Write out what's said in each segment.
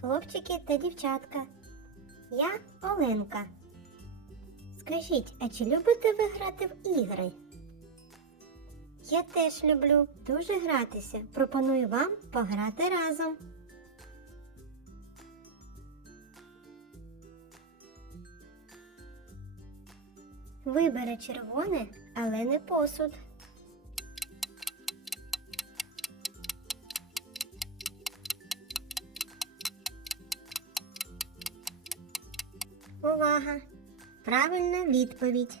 хлопчики та дівчатка. Я Оленка. Скажіть, а чи любите ви грати в ігри? Я теж люблю дуже гратися. Пропоную вам пограти разом. Вибери червоне, але не посуд. Увага! Правильна відповідь.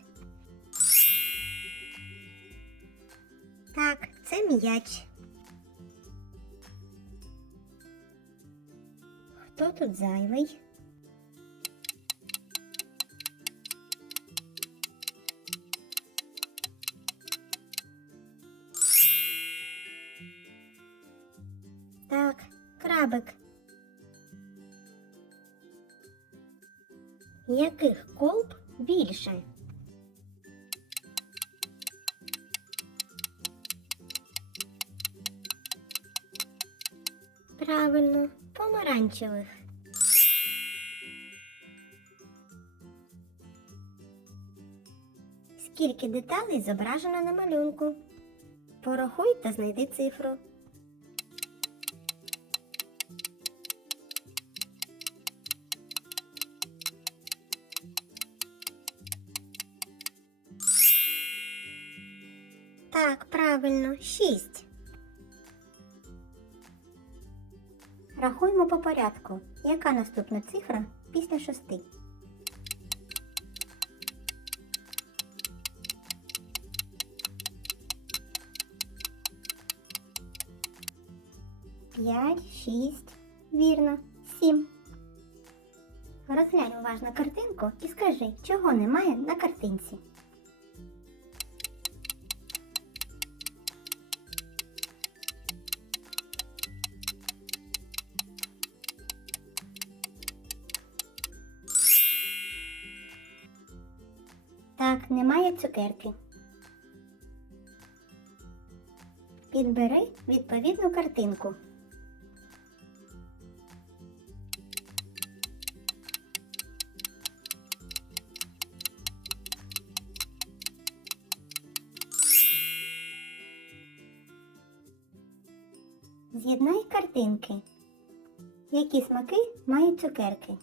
Так, це м'яч. Хто тут зайвий? Так, крабик. Яких колб більше? Правильно, помаранчевих. Скільки деталей зображено на малюнку? Порахуй та знайди цифру. Так, правильно, шість. Рахуємо по порядку. Яка наступна цифра після шести? П'ять, шість, вірно, сім. Розглянь уважно картинку і скажи, чого немає на картинці. Так, немає цукерки. Підбери відповідну картинку. З'єднай картинки. Які смаки мають цукерки?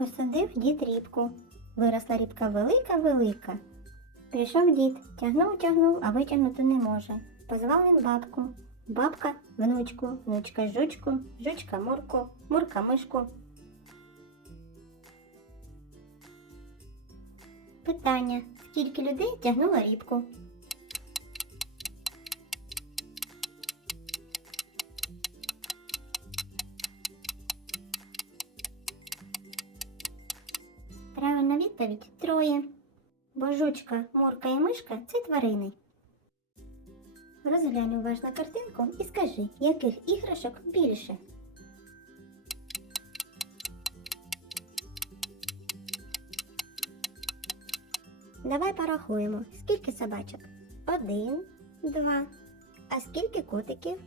Посадив дід рібку. Виросла рібка велика-велика. Прийшов дід, тягнув, тягнув, а витягнути не може. Позвав він бабку. Бабка внучку, внучка жучку, жучка мурку, мурка мишку. Питання. Скільки людей тягнуло рібку? Відповідь троє. Бо жучка, мурка і мишка це тварини. Розглянь уважно картинку і скажи, яких іграшок більше. Давай порахуємо, скільки собачок? Один, два. А скільки котиків?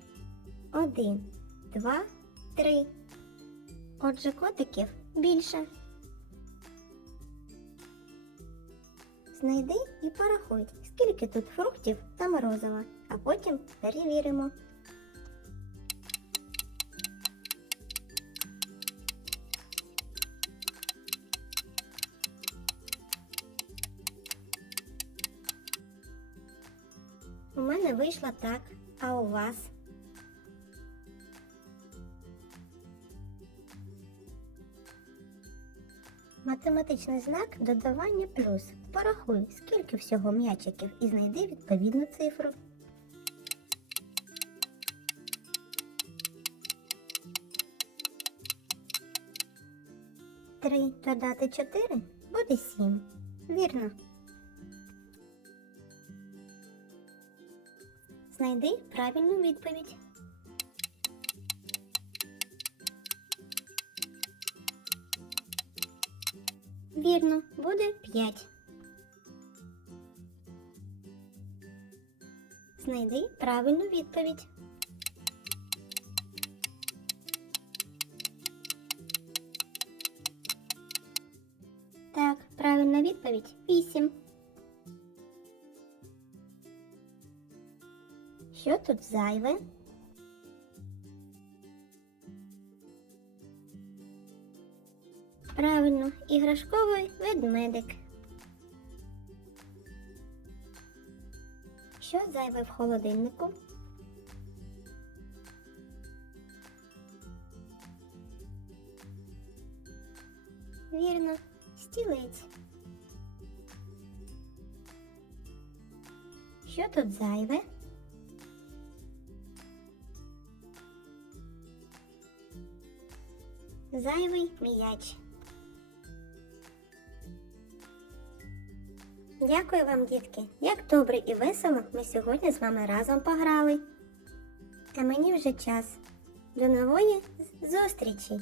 Один, два, три. Отже, котиків більше. Знайди і порахуй, скільки тут фруктів та морозива, а потім перевіримо. У мене вийшло так, а у вас? Математичний знак додавання плюс. Порахуй, скільки всього м'ячиків і знайди відповідну цифру. Три додати чотири буде сім. Вірно. Знайди правильну відповідь. Вірно, буде 5. Знайди правильну відповідь. Так, правильна відповідь 8. Що тут зайве? Правильно, іграшковий ведмедик. Що зайве в холодильнику? Вірно, стілець. Що тут зайве? Зайвий м'яч. Дякую вам, дітки. Як добре і весело ми сьогодні з вами разом пограли. А мені вже час. До нової зустрічі!